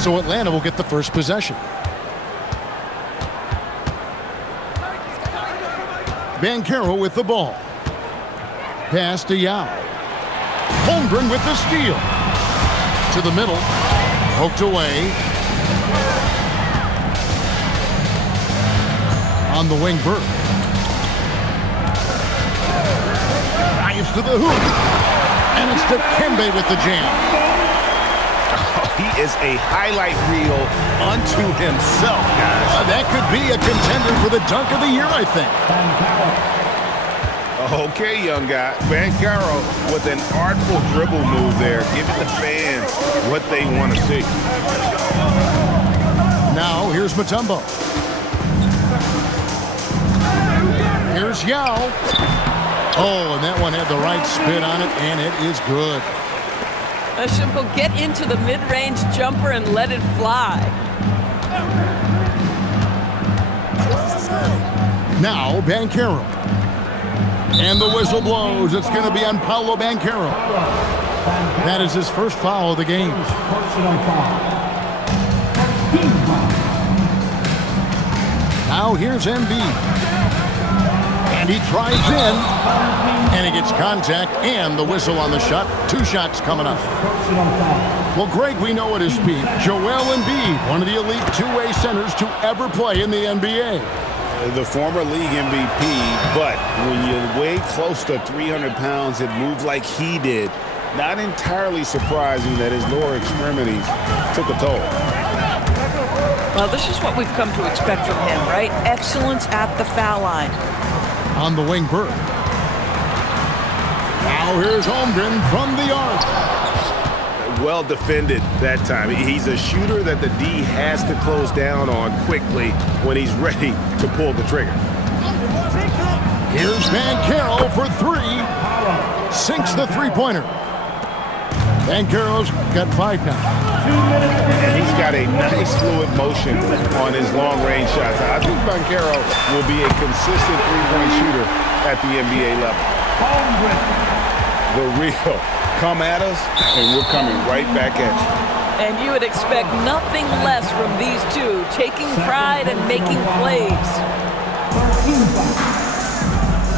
So Atlanta will get the first possession. Banchero with the ball. Pass to Yao. Holmgren with the steal. To the middle. Poked away. On the wing, Burke. Drives to the hoop. And it's Dikembe with the jam. He is a highlight reel unto himself, guys. That could be a contender for the dunk of the year, I think. Okay, young guy. Banchero with an artful dribble move there, giving the fans what they want to see. Now, here's Mutombo. Here's Yao. Oh, and that one had the right spin on it, and it is good. A simple get into the mid-range jumper and let it fly. Now, Banchero. And the whistle blows. It's going to be on Paolo Banchero. That is his first foul of the game. Now here's Embiid. And he drives in. And he gets contact and the whistle on the shot. 2 shots coming up. Well, Greg, we know at his peak, Joel Embiid, one of the elite two-way centers to ever play in the NBA. The former league MVP, but when you weigh close to 300 pounds and move like he did, not entirely surprising that his lower extremities took a toll. Well, this is what we've come to expect from him, right? Excellence at the foul line. On the wing, Burke. Now here's Holmgren from the arc. Well defended that time. He's a shooter that the D has to close down on quickly when he's ready to pull the trigger. Here's Banchero for 3. Sinks the three-pointer. Banchero's got 5 now. And he's got a nice fluid motion on his long-range shots. I think Banchero will be a consistent three-point shooter at the NBA level. The real. Come at us, and we're coming right back at you. And you would expect nothing less from these two, taking pride and making plays.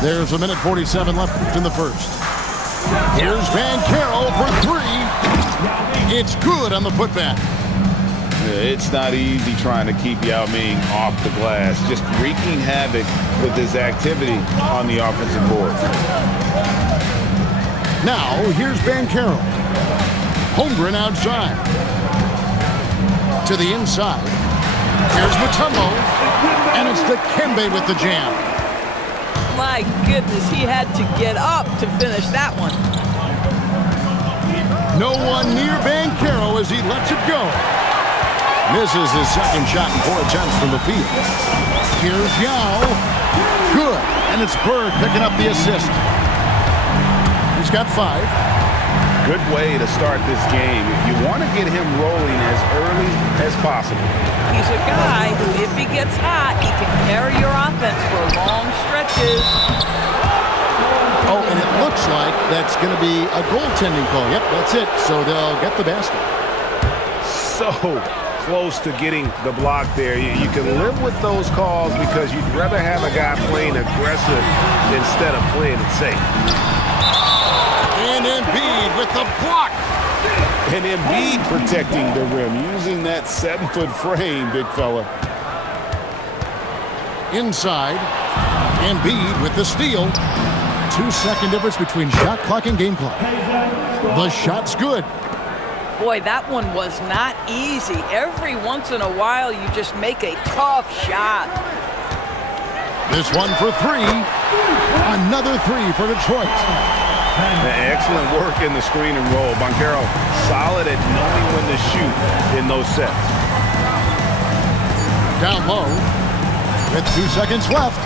There's 1:47 left in the first. Here's Banchero for 3. It's good on the putback. It's not easy trying to keep Yao Ming off the glass, just wreaking havoc with his activity on the offensive board. Now, here's Banchero. Holmgren outside. To the inside. Here's Mutombo. And it's Dikembe with the jam. My goodness, he had to get up to finish that one. No one near Banchero as he lets it go. Misses his second shot in 4 attempts from the field. Here's Yao. Good. And it's Bird picking up the assist. He's got 5. Good way to start this game. You want to get him rolling as early as possible. He's a guy who, if he gets hot, he can carry your offense for long stretches. Oh, and it looks like that's going to be a goaltending call. Yep, that's it. So they'll get the basket. So close to getting the block there. You can live with those calls because you'd rather have a guy playing aggressive instead of playing it safe. And Embiid with the block. And Embiid protecting the rim, using that 7-foot frame, big fella. Inside, Embiid with the steal. 2-second difference between shot clock and game clock. The shot's good. Boy, that one was not easy. Every once in a while, you just make a tough shot. This one for 3. Another 3 for Detroit. Excellent work in the screen and roll. Banchero solid at knowing when to shoot in those sets. Down low with 2 seconds left.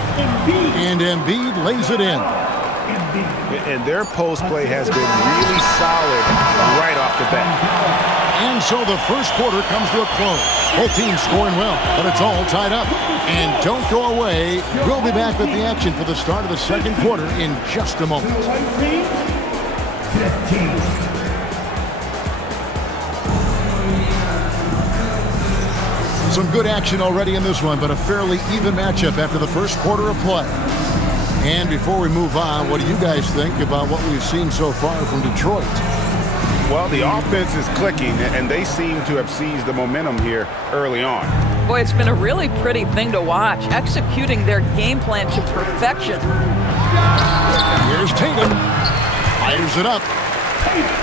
And Embiid lays it in. And their post play has been really solid right off the bat. And so the first quarter comes to a close. Both teams scoring well, but it's all tied up. And don't go away. We'll be back with the action for the start of the second quarter in just a moment. Some good action already in this one, but a fairly even matchup after the first quarter of play. And before we move on, what do you guys think about what we've seen so far from Detroit? Well, the offense is clicking, and they seem to have seized the momentum here early on. Boy, it's been a really pretty thing to watch, executing their game plan to perfection. Here's Tatum. Fires it up.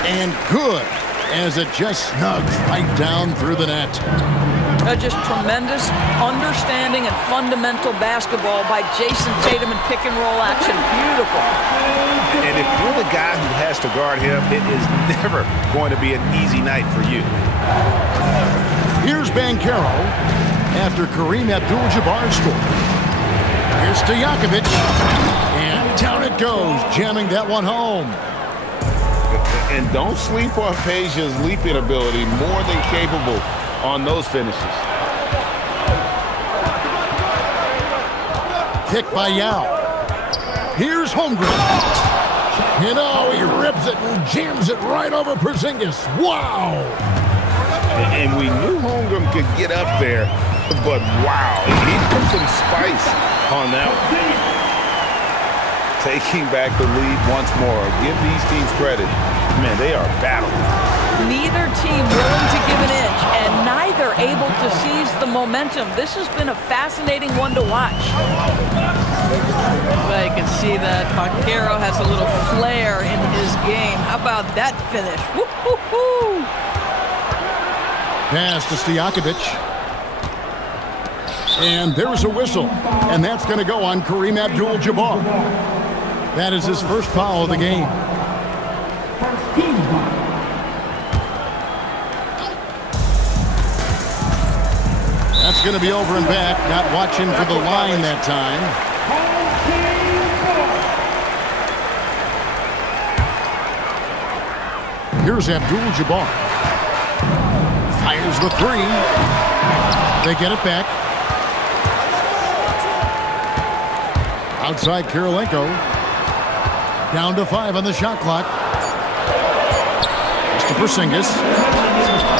And good, as it just snugs right down through the net. Just tremendous understanding and fundamental basketball by Jason Tatum in pick-and-roll action. Beautiful. And if you're the guy who has to guard him, it is never going to be an easy night for you. Here's Banchero after Kareem Abdul-Jabbar scored. Here's Stojakovic. And down it goes, jamming that one home. And don't sleep on Peja's leaping ability, more than capable on those finishes. Kick by Yao. Here's Holmgren. You know, he rips it and jams it right over Porzingis. Wow! And we knew Holmgren could get up there, but wow, he put some spice on that one. Taking back the lead once more. Give these teams credit. Man, they are battling. Neither team willing to give an inch, and neither able to seize the momentum. This has been a fascinating one to watch. Well, you can see that Banchero has a little flair in his game. How about that finish? Woo-hoo-hoo! Pass to Stojakovic. And there's a whistle. And that's going to go on Kareem Abdul-Jabbar. That is his first foul of the game. First team foul. That's going to be over and back. Not watching for the line that time. Here's Abdul-Jabbar. Fires the three. They get it back. Outside Kirilenko. Down to 5 on the shot clock. Mr. Porzingis.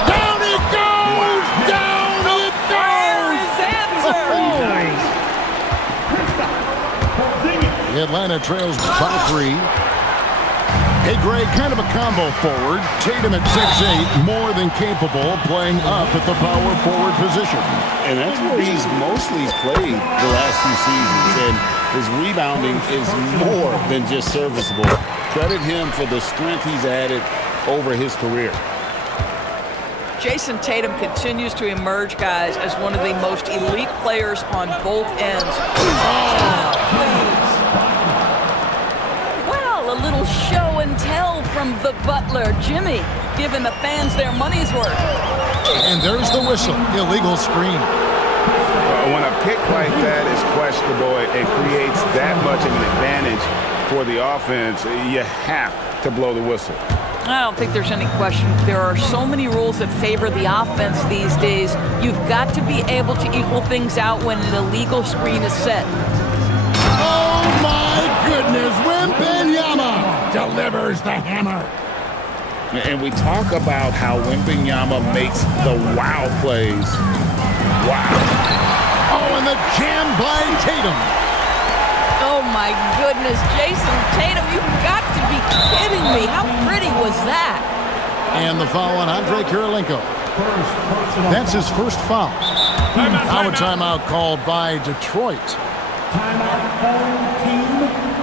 Down it goes! Down it goes! The Atlanta trails by 3. Hey, Greg, kind of a combo forward. Tatum at 6'8", more than capable of playing up at the power forward position. And that's where he's mostly played the last few seasons. And his rebounding is more than just serviceable. Credit him for the strength he's added over his career. Jason Tatum continues to emerge, guys, as one of the most elite players on both ends. Oh, please. Well, a little show and tell from the butler, Jimmy, giving the fans their money's worth. And there's the whistle. Illegal screen. When a pick like that is questionable, it creates that much of an advantage for the offense. You have to blow the whistle. I don't think there's any question. There are so many rules that favor the offense these days. You've got to be able to equal things out when an illegal screen is set. Oh, my goodness. Wembanyama delivers the hammer. And we talk about how Wembanyama makes the wow plays. Wow. Oh, and the jam by Tatum. Oh, my goodness. Jason Tatum, you've got to be kidding me. How pretty was that? And the foul on Andre Kirilenko. That's his first foul. Now a timeout called by Detroit. Timeout home team. –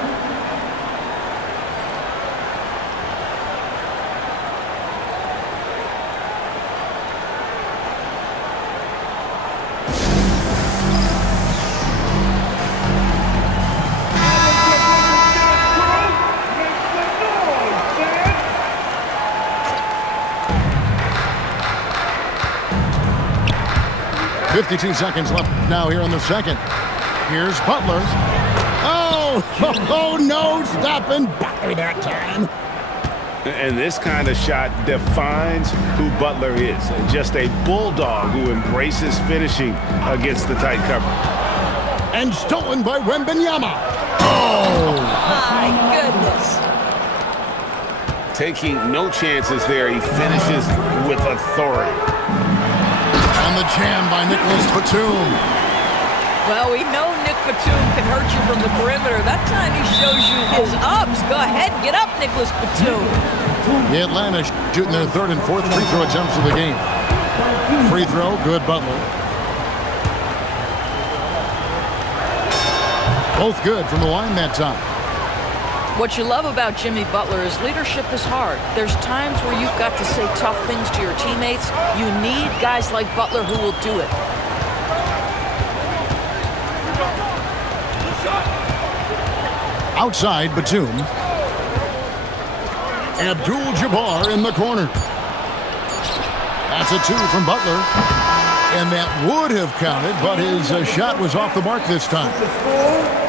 52 seconds left now here in the second. Here's Butler. Oh, no, stopping Butler that time. And this kind of shot defines who Butler is. Just a bulldog who embraces finishing against the tight cover. And stolen by Wembanyama. Oh! My goodness. Taking no chances there. He finishes with authority. On And the jam by Nicholas Batum. Well, we know Nick Batum can hurt you from the perimeter. That time he shows you his ups. Go ahead, get up, Nicholas Batum. The Atlanta shooting their third and fourth free throw attempts of the game. Free throw, good, Butler. Both good from the line that time. What you love about Jimmy Butler is leadership is hard. There's times where you've got to say tough things to your teammates. You need guys like Butler who will do it. Outside, Batum. Abdul-Jabbar in the corner. That's a two from Butler. And that would have counted, but his shot was off the mark this time.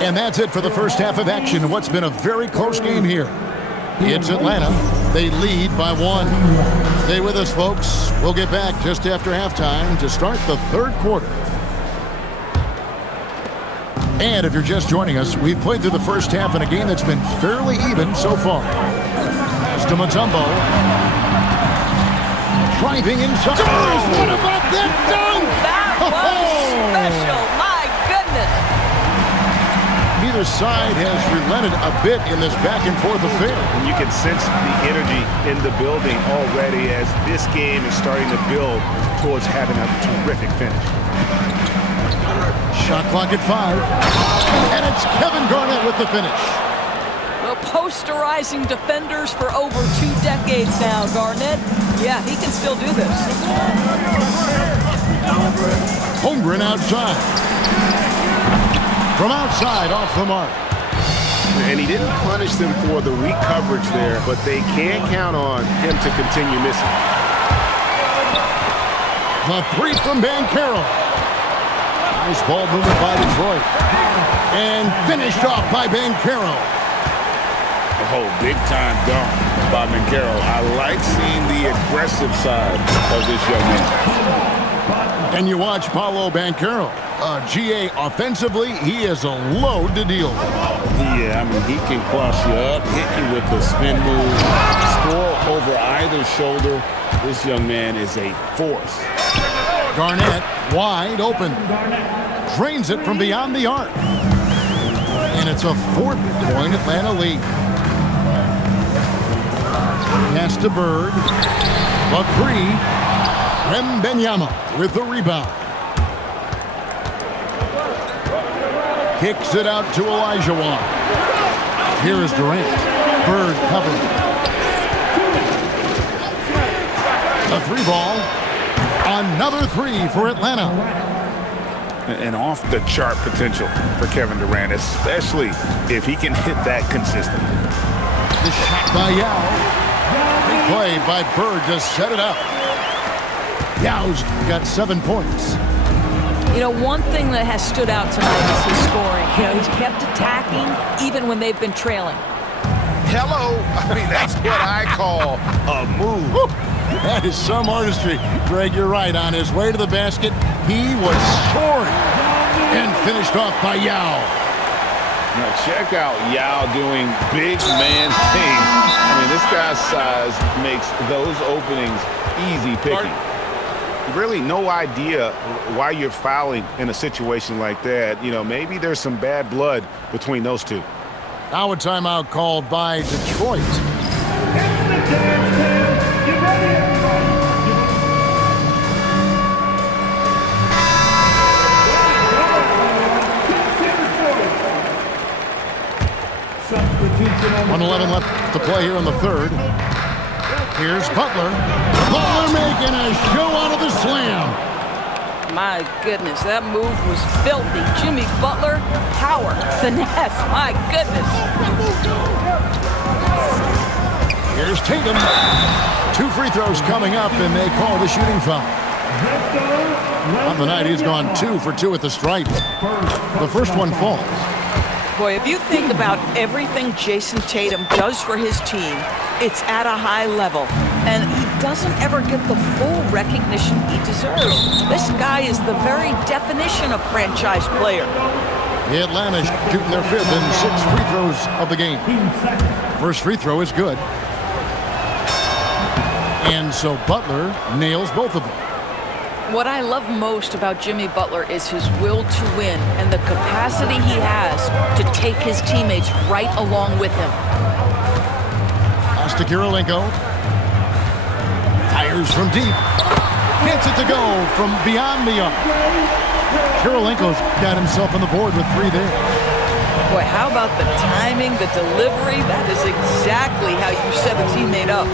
And that's it for the first half of action. What's been a very close game here. It's Atlanta. They lead by 1. Stay with us, folks. We'll get back just after halftime to start the third quarter. And if you're just joining us, we've played through the first half in a game that's been fairly even so far. As to Mutombo. Driving inside. What about that dunk? That was special. My goodness. Neither side has relented a bit in this back-and-forth affair. And you can sense the energy in the building already as this game is starting to build towards having a terrific finish. Shot clock at 5. And it's Kevin Garnett with the finish. Well, posterizing defenders for over 2 decades now, Garnett. Yeah, he can still do this. Holmgren outside. From outside, off the mark. And he didn't punish them for the weak coverage there, but they can count on him to continue missing. The three from Banchero. Nice ball movement by Detroit. And finished off by Banchero. Oh, big-time dunk by Banchero. I like seeing the aggressive side of this young man. And you watch Paolo Banchero. GA, offensively, he is a load to deal with. Yeah, I mean, he can cross you up, hit you with the spin move, score over either shoulder. This young man is a force. Garnett wide open. Drains it from beyond the arc. And it's a 4-point Atlanta lead. Pass to Bird. The 3. Wembanyama with the rebound. Kicks it out to Olajuwon. Here is Durant. Bird covering. The 3 ball. Another 3 for Atlanta. And off-the-chart potential for Kevin Durant, especially if he can hit that consistently. The shot by Yao. Big play by Bird to set it up. Yao's got 7 points. You know, one thing that has stood out tonight is his scoring. You know, he's kept attacking even when they've been trailing. Hello. I mean, that's what I call a move. Woo. That is some artistry. Greg, you're right. On his way to the basket, he was soaring and finished off by Yao. Now check out Yao doing big man things. I mean, this guy's size makes those openings easy picking. Really no idea why you're fouling in a situation like that. You know, maybe there's some bad blood between those two. Now a timeout called by Detroit. Substitution on 1:11 left to play here in the third. Here's Butler. Butler making a show out of the slam. My goodness, that move was filthy. Jimmy Butler, power, finesse, my goodness. Here's Tatum. 2 free throws coming up, and they call the shooting foul. On the night, he's gone 2 for 2 at the stripe. The first one falls. Boy, if you think about everything Jason Tatum does for his team, it's at a high level. And he doesn't ever get the full recognition he deserves. This guy is the very definition of franchise player. The Atlanta shooting their 5th and 6 free throws of the game. First free throw is good. And so Butler nails both of them. What I love most about Jimmy Butler is his will to win and the capacity he has to take his teammates right along with him. Pass to Kirilenko. Fires from deep. Gets it to go from beyond the arc. Kirilenko's got himself on the board with 3 there. Boy, how about the timing, the delivery? That is exactly how you set a teammate up.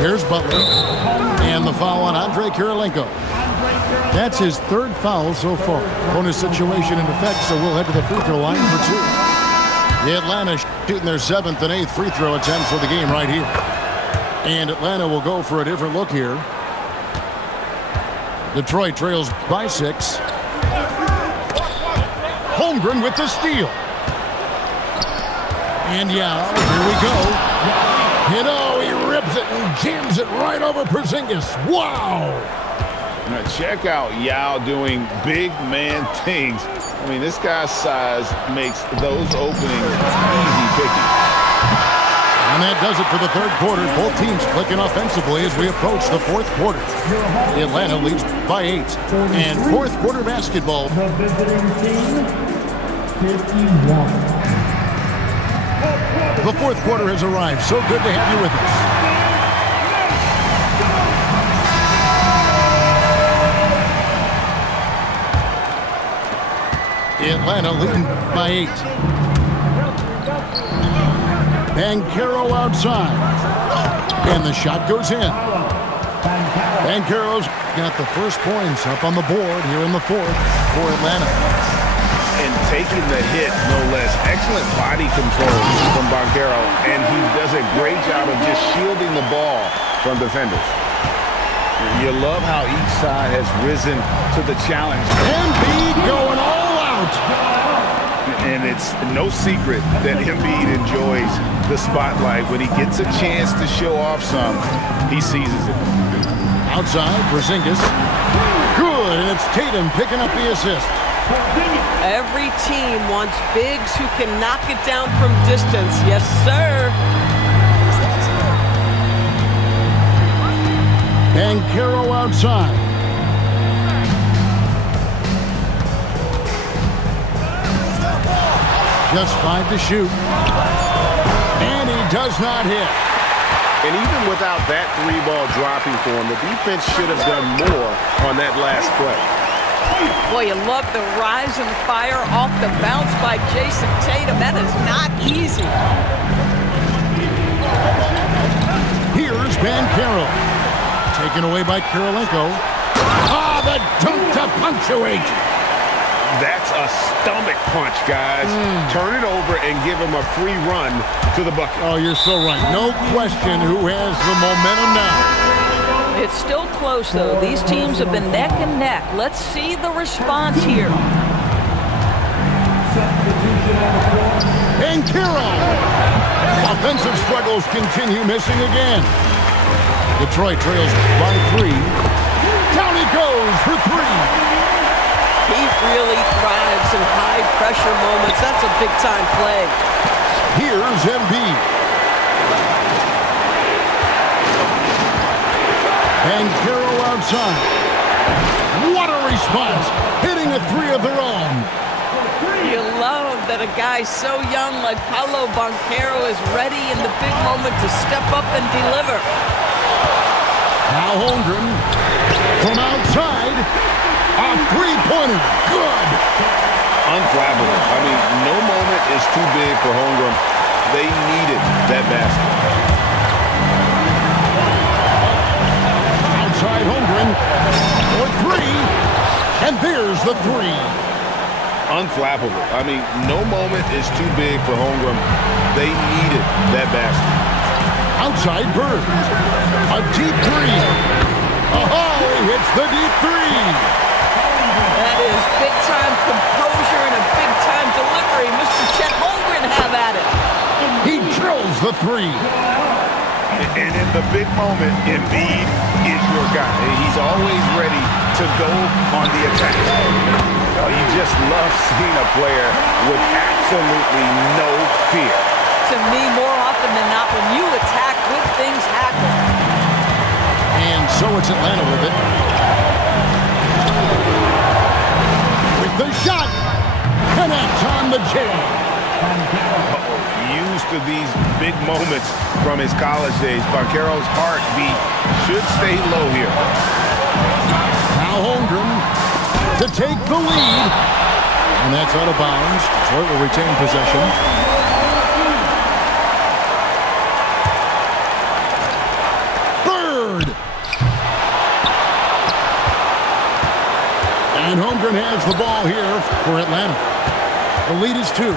Here's Butler. And the foul on Andrei Kirilenko. That's his 3rd foul so far. Bonus situation in effect, so we'll head to the free throw line for 2. The Atlanta shooting their 7th and 8th free throw attempts for the game right here. And Atlanta will go for a different look here. Detroit trails by 6. Holmgren with the steal. And yeah, here we go. You know, he rips it and jams it right over Porzingis. Wow! Now check out Yao doing big man things. I mean, this guy's size makes those openings easy picking. And that does it for the 3rd quarter. Both teams clicking offensively as we approach the 4th quarter. The Atlanta leads by 8. And 4th quarter basketball. The visiting team, 51. The 4th quarter has arrived. So good to have you with us. Atlanta leading by 8. Banchero outside. And the shot goes in. Banchero's got the first points up on the board here in the 4th for Atlanta. And taking the hit, no less. Excellent body control from Banchero, and he does a great job of just shielding the ball from defenders. You love how each side has risen to the challenge. Embiid going all out. And it's no secret that Embiid enjoys the spotlight. When he gets a chance to show off some, he seizes it. Outside, Porzingis. Good, and it's Tatum picking up the assist. Every team wants bigs who can knock it down from distance. Yes, sir. Banchero outside. Just 5 to shoot. And he does not hit. And even without that 3-ball dropping for him, the defense should have done more on that last play. Boy, you love the rise and fire off the bounce by Jason Tatum. That is not easy. Here's Banchero. Taken away by Kirilenko. Ah, the dunk to punctuate. That's a stomach punch, guys. Turn it over and give him a free run to the bucket. Oh, you're so right. No question who has the momentum now. It's still close, though. These teams have been neck and neck. Let's see the response here. Banchero. Offensive struggles continue, missing again. Detroit trails by 3. Down he goes for 3. He really thrives in high-pressure moments. That's a big-time play. Here's Embiid. Banchero outside. What a response! Hitting a 3 of their own. You love that a guy so young like Paolo Banchero is ready in the big moment to step up and deliver. Now Holmgren from outside. A 3-pointer. Good. Unflappable. I mean, no moment is too big for Holmgren. They needed that basket. Outside Holmgren for 3. And there's the 3. Unflappable. I mean, no moment is too big for Holmgren. They needed that basket. Outside Bird. A deep 3. Oh, he hits the deep 3. That is big-time composure and a big-time delivery. Mr. Chet Holmgren have at it. He drills the 3. And in the big moment, Embiid is your guy. He's always ready to go on the attack. You just love seeing a player with absolutely no fear. To me, more often than not, when you attack, good things happen. And so it's Atlanta with it. the shot. Connects on the jam. Used to these big moments from his college days. Banchero's heartbeat should stay low here. Now Holmgren to take the lead. And that's out of bounds. Detroit will retain possession. Bird. And Holmgren has the ball here for Atlanta. The lead is 2.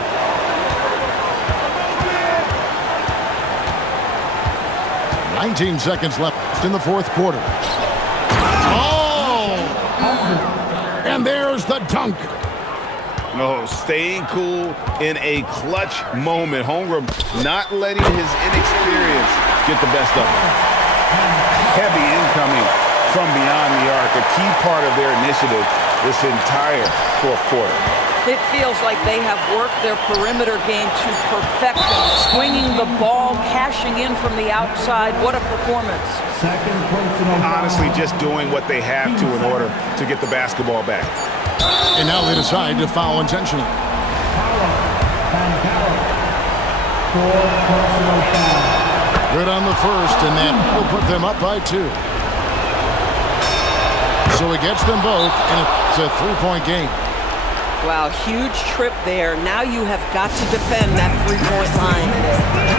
"19 seconds left in the fourth quarter. Oh! And there's the dunk. No, staying cool in a clutch moment. Holmgren not letting his inexperience get the best of him. Heavy incoming from beyond the arc, a key part of their initiative this entire fourth quarter. It feels like they have worked their perimeter game to perfection, swinging the ball, cashing in from the outside. What a performance. Second personal foul. Honestly, just doing what they have to in order to get the basketball back. And now they decide to foul intentionally. Banchero. Fourth personal foul. Good on the first, and that will put them up by 2. So he gets them both, and it's a 3-point game. Wow, huge trip there. Now you have got to defend that three-point line.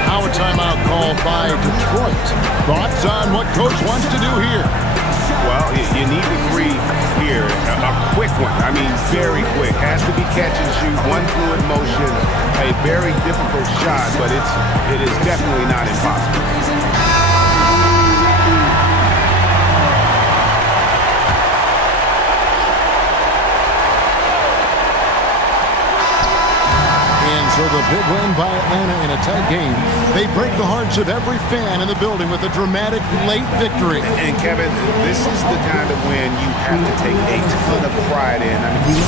Now a timeout called by Detroit. Thoughts on what Coach wants to do here? Well, you need the 3 here. A quick one. I mean, very quick. Has to be catch and shoot. One fluid motion. A very difficult shot, but it is definitely not impossible. So the big win by Atlanta in a tight game. They break the hearts of every fan in the building with a dramatic late victory. And Kevin, this is the kind of win you have to take a ton of pride in. I mean,